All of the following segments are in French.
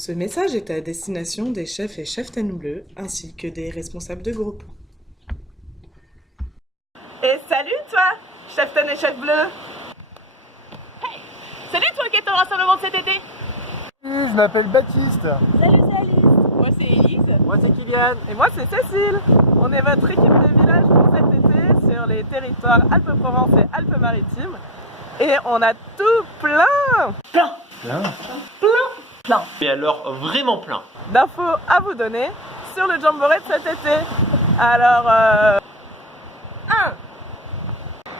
Ce message est à destination des chefs et cheftaines bleus, ainsi que des responsables de groupe. Et salut toi, cheftaine et chef bleu. Hey, salut toi qui est au rassemblement de cet été. Je m'appelle Baptiste. Salut, c'est Alice. Moi c'est Élise. Moi c'est Kylian. Et moi c'est Cécile. On est votre équipe de village pour cet été sur les territoires Alpes-Provence et Alpes-Maritimes. Et on a tout plein Mais alors vraiment plein. d'infos à vous donner sur le Jamboree de cet été. Alors, 1.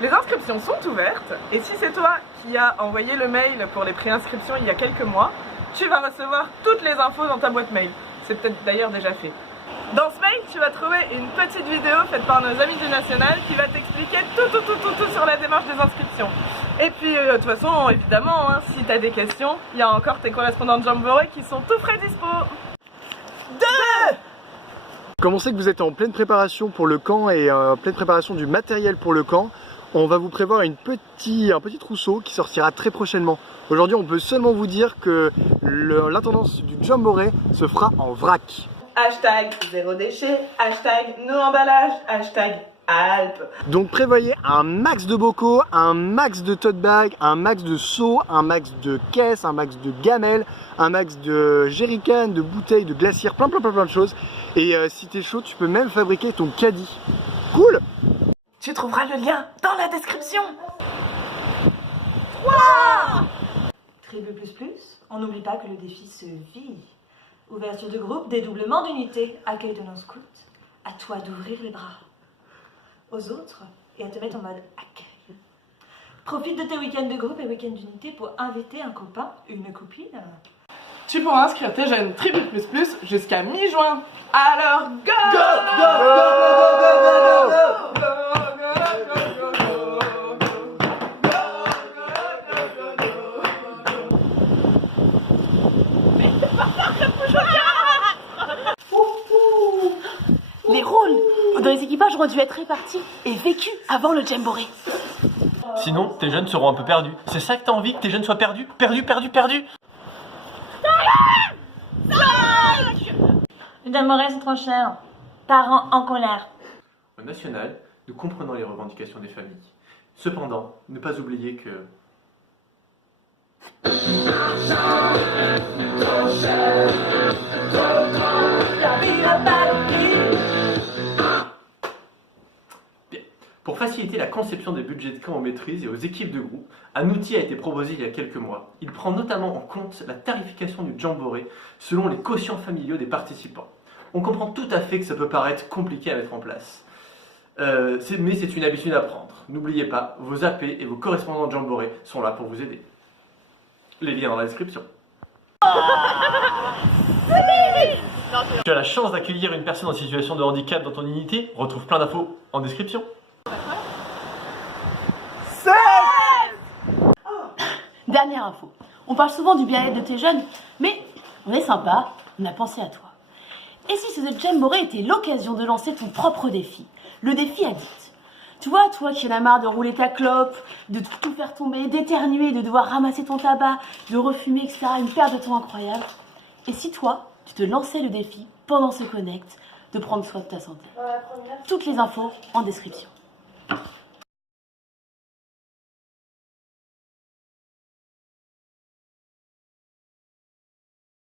Les inscriptions sont ouvertes et si c'est toi qui as envoyé le mail pour les préinscriptions il y a quelques mois, tu vas recevoir toutes les infos dans ta boîte mail. C'est peut-être d'ailleurs déjà fait. Dans ce mail, tu vas trouver une petite vidéo faite par nos amis du National qui va t'expliquer tout sur la démarche des inscriptions. Et puis, de toute façon, évidemment, hein, si tu as des questions, il y a encore tes correspondants de Jamboree qui sont tout frais dispo. 2. Comme on sait que vous êtes en pleine préparation pour le camp et en pleine préparation du matériel pour le camp, on va vous prévoir un petit trousseau qui sortira très prochainement. Aujourd'hui, on peut seulement vous dire que l'intendance du Jamboree se fera en vrac. Hashtag zéro déchet, hashtag no emballage, hashtag Alpes. Donc prévoyez un max de bocaux, un max de tote bag, un max de seaux, un max de caisses, un max de gamelles, un max de jerrycans, de bouteilles, de glacières, plein de choses. Et si t'es chaud, tu peux même fabriquer ton caddie. Cool! Tu trouveras le lien dans la description. 3. Tribu++, on n'oublie pas que le défi se vit. Ouverture de groupe, dédoublement d'unité, accueil de nos scouts. À toi d'ouvrir les bras aux autres et à te mettre en mode accueil. Profite de tes week-ends de groupe et week-ends d'unité pour inviter un copain, une copine. Tu pourras inscrire tes jeunes Tribu++ jusqu'à mi-juin. Alors go! Les rôles dans les équipages auraient dû être répartis et vécus avant le Jamboree. Sinon, tes jeunes seront un peu perdus. C'est ça que t'as envie, que tes jeunes soient perdus? Perdus. Le Jamboree, c'est trop cher. Parents en colère. Au national, nous comprenons les revendications des familles. Cependant, ne pas oublier que... Bien. Pour faciliter la conception des budgets de camp aux maîtrises et aux équipes de groupe, un outil a été proposé il y a quelques mois. Il prend notamment en compte la tarification du Jamboree selon les quotients familiaux des participants. On comprend tout à fait que ça peut paraître compliqué à mettre en place. Mais c'est une habitude à prendre. N'oubliez pas, vos AP et vos correspondants de Jamboree sont là pour vous aider. Les liens dans la description. Tu as la chance d'accueillir une personne en situation de handicap dans ton unité. Retrouve plein d'infos en description. Dernière info. On parle souvent du bien-être de tes jeunes, mais on est sympa, on a pensé à toi. Et si ce Jamboree était l'occasion de lancer ton propre défi, le défi addict? Tu vois, toi qui en as marre de rouler ta clope, de tout faire tomber, d'éternuer, de devoir ramasser ton tabac, de refumer, etc. Une perte de temps incroyable. Et si toi, tu te lançais le défi, pendant ce connect, de prendre soin de ta santé? Toutes les infos en description.